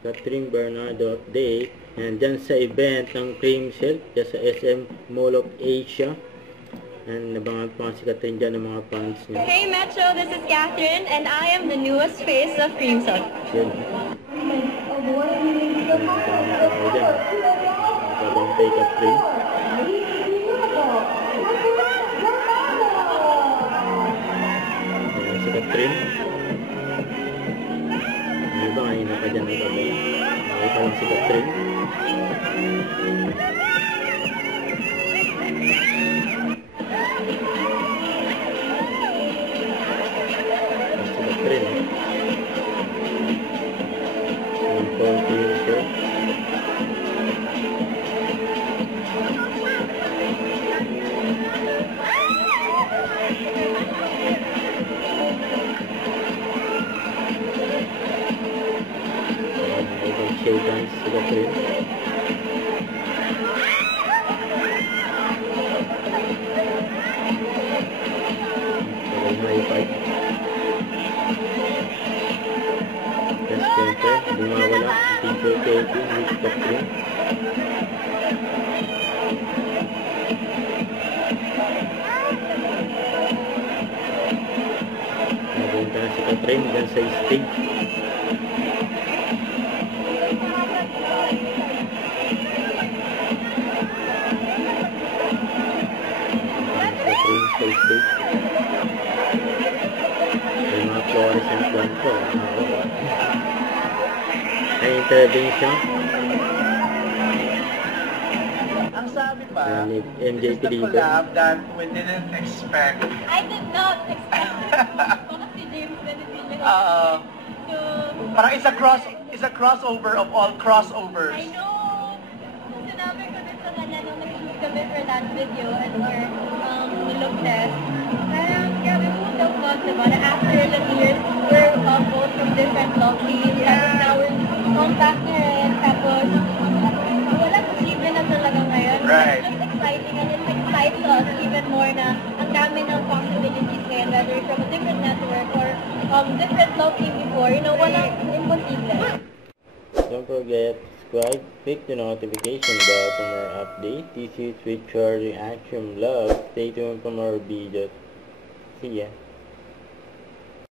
Catherine Bernardo update. And dyan sa event ng Cream Silk, dyan sa SM Mall of Asia. And nabangan pa si Catherine dyan ng mga fans niya. Hey Metro, this is Catherine and I am the newest face of Cream Silk. Yan. Nakabang kay Catherine. Ayan si Catherine. Ano ba kanina pa dyan nagkabay? Okay pa lang si Catherine. Shake hands to the Catherine. High five. Yes, siyempre, bumawala ang teacher Katie with Catherine. Napunta na si Catherine dyan sa stage. May mga fluorescent one po. Ay intervention. Ang sabi pa, MJ this is the Pilipo. collab that we didn't expect. I did not expect baka si James Benedicto. So, Parang it's a crossover of all crossovers. I know. Sinabi ko din sa kanya nung nag-shoot kami for that video and or look test. Parang grabe mo so fun, diba? Na after ilang years, we're both from different love teams. Tapos now we're on back na rin. Tapos, walang achievement na talaga ngayon. Right. It's just exciting and it excites us even more na ang dami ng possibilities ngayon, whether from a different network or different love team before. You know, walang imposible. Don't forget to subscribe, click the notification bell for more updates. This is Richard Reaction Vlog. Stay tuned for more videos. See ya.